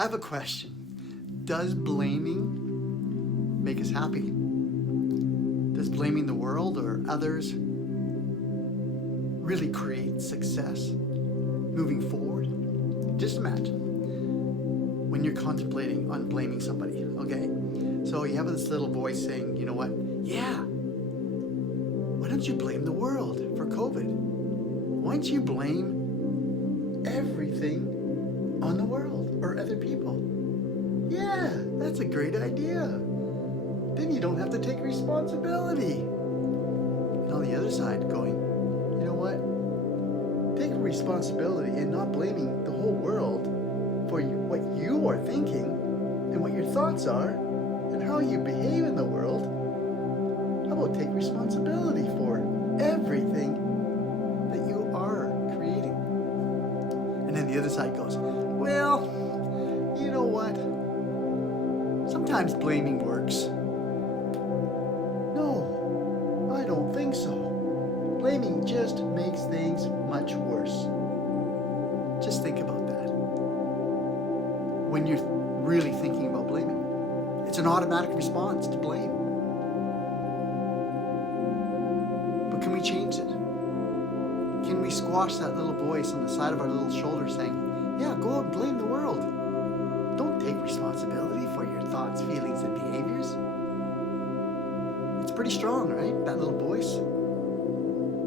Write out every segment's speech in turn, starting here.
I have a question. Does blaming make us happy? Does blaming the world or others really create success moving forward? Just imagine when you're contemplating on blaming somebody, okay? So you have this little voice saying, you know what? Yeah, why don't you blame the world for COVID? Why don't you blame everything on the world or other people? Yeah, that's a great idea. Then you don't have to take responsibility. And on the other side going, you know what? Take responsibility and not blaming the whole world for what you are thinking and what your thoughts are and how you behave in the world. How about take responsibility for everything that you are creating? And then the other side goes, well, you know what? Sometimes blaming works. No, I don't think so. Blaming just makes things much worse. Just think about that. When you're really thinking about blaming, it's an automatic response to blame. But can we change it? Can we squash that little voice on the side of our little shoulder saying, yeah, go out and blame the world. Don't take responsibility for your thoughts, feelings, and behaviors. It's pretty strong, right? That little voice.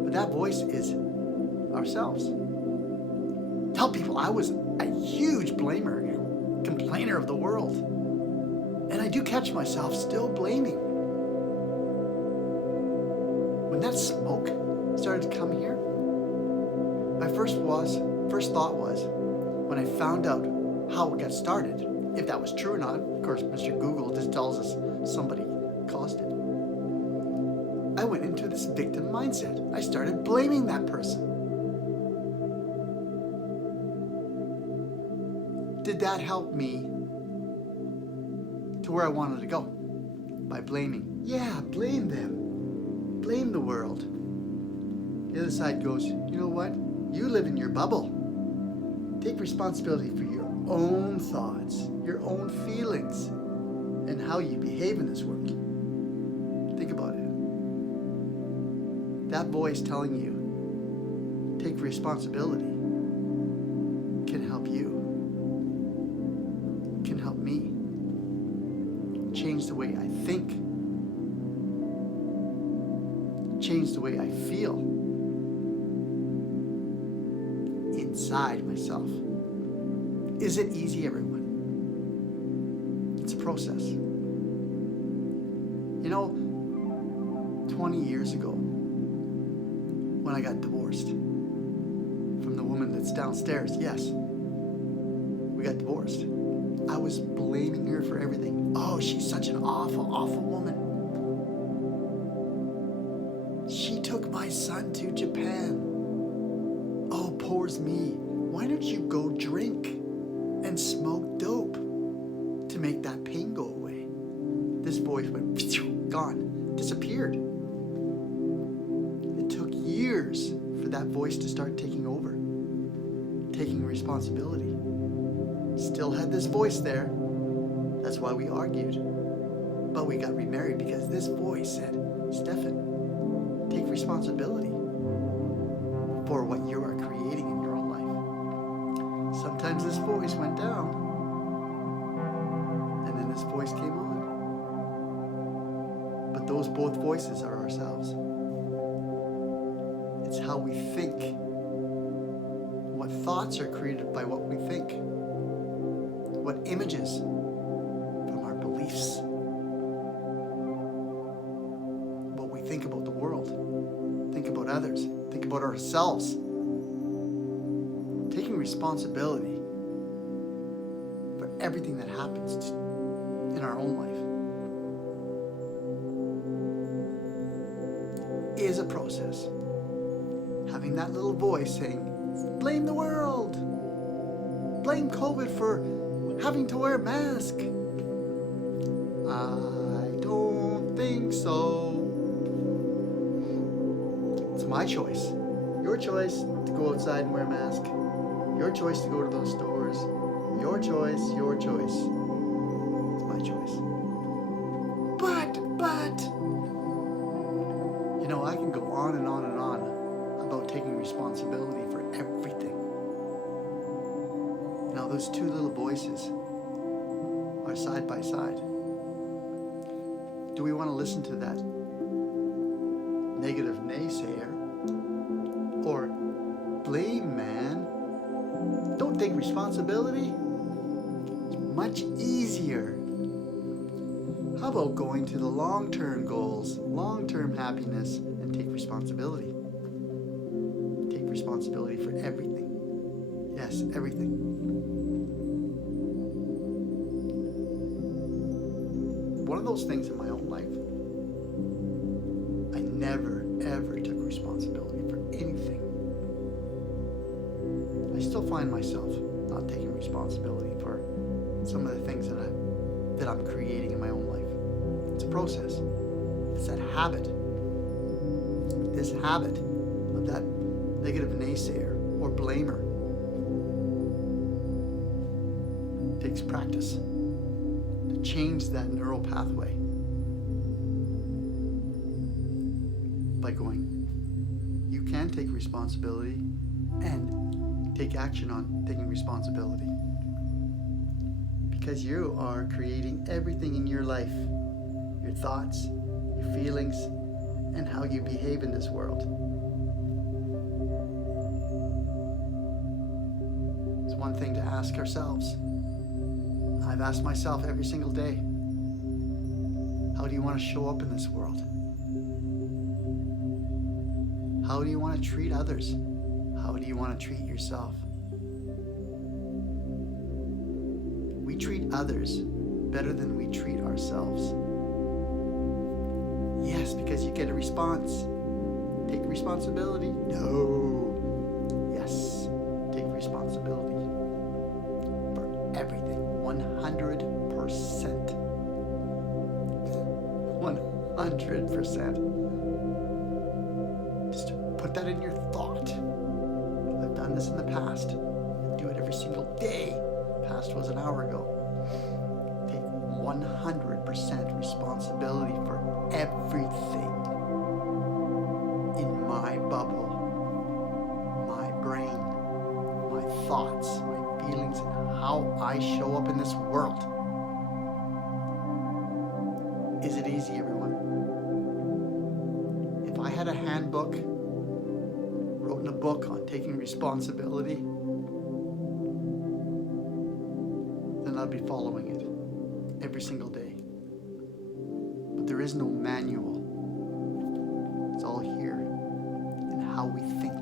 But that voice is ourselves. Tell people I was a huge blamer, complainer of the world. And I do catch myself still blaming. When that smoke started to come here, my first thought was, when I found out how it got started, if that was true or not, of course, Mr. Google just tells us somebody caused it. I went into this victim mindset. I started blaming that person. Did that help me to where I wanted to go? By blaming. Yeah, blame them. Blame the world. The other side goes, you know what? You live in your bubble. Take responsibility for your own thoughts, your own feelings, and how you behave in this world. Think about it. That voice telling you, take responsibility, can help you, can help me change the way I think, change the way I feel inside myself. Is it easy, everyone? It's a process. You know, 20 years ago, when I got divorced from the woman that's downstairs, yes, we got divorced. I was blaming her for everything. Oh, she's such an awful, awful woman. She took my son to Japan. Oh, poor's me. Why don't you go drink and smoke dope to make that pain go away? This voice went, gone, disappeared. It took years for that voice to start taking over, taking responsibility. Still had this voice there. That's why we argued. But we got remarried because this voice said, Stefan, take responsibility for what you are creating in your own life. Sometimes this voice went down, and then this voice came on. But those both voices are ourselves. It's how we think. What thoughts are created by what we think. What images from our beliefs. What we think about the world. Think about others. Think about ourselves. Taking responsibility for everything that happens in our own life is a process. Having that little voice saying, blame the world. Blame COVID for having to wear a mask. I don't think so. It's my choice. Your choice to go outside and wear a mask. Your choice to go to those stores. Your choice, your choice. It's my choice. But, you know, I can go on and on and on about taking responsibility for everything. Now, those two little voices are side by side. Do we want to listen to that negative naysayer or blame man? Don't take responsibility? It's much easier. How about going to the long-term goals, long-term happiness, and take responsibility? Take responsibility for everything. Yes, everything. One of those things in my own life, I never, ever took responsibility for anything. I still find myself not taking responsibility for some of the things that I'm creating in my own life. It's a process. It's that habit. This habit of that negative naysayer or blamer takes practice to change that neural pathway by going, you can take responsibility and take action on taking responsibility, because you are creating everything in your life, your thoughts, your feelings, and how you behave in this world. It's one thing to ask ourselves. I've asked myself every single day, how do you want to show up in this world? How do you want to treat others? How do you want to treat yourself? We treat others better than we treat ourselves. Yes, because you get a response. Take responsibility? No. Yes, take responsibility for everything. 100%. 100%. Just put that in your thought. I've done this in the past. I do it every single day. Past was an hour ago. Take 100% responsibility for everything in my bubble, my brain, my thoughts, my feelings, and how I show up in this world. Is it easy, everyone? If I had a handbook, wrote in a book on taking responsibility, then I'd be following it every single day. But there is no manual. It's all here in how we think.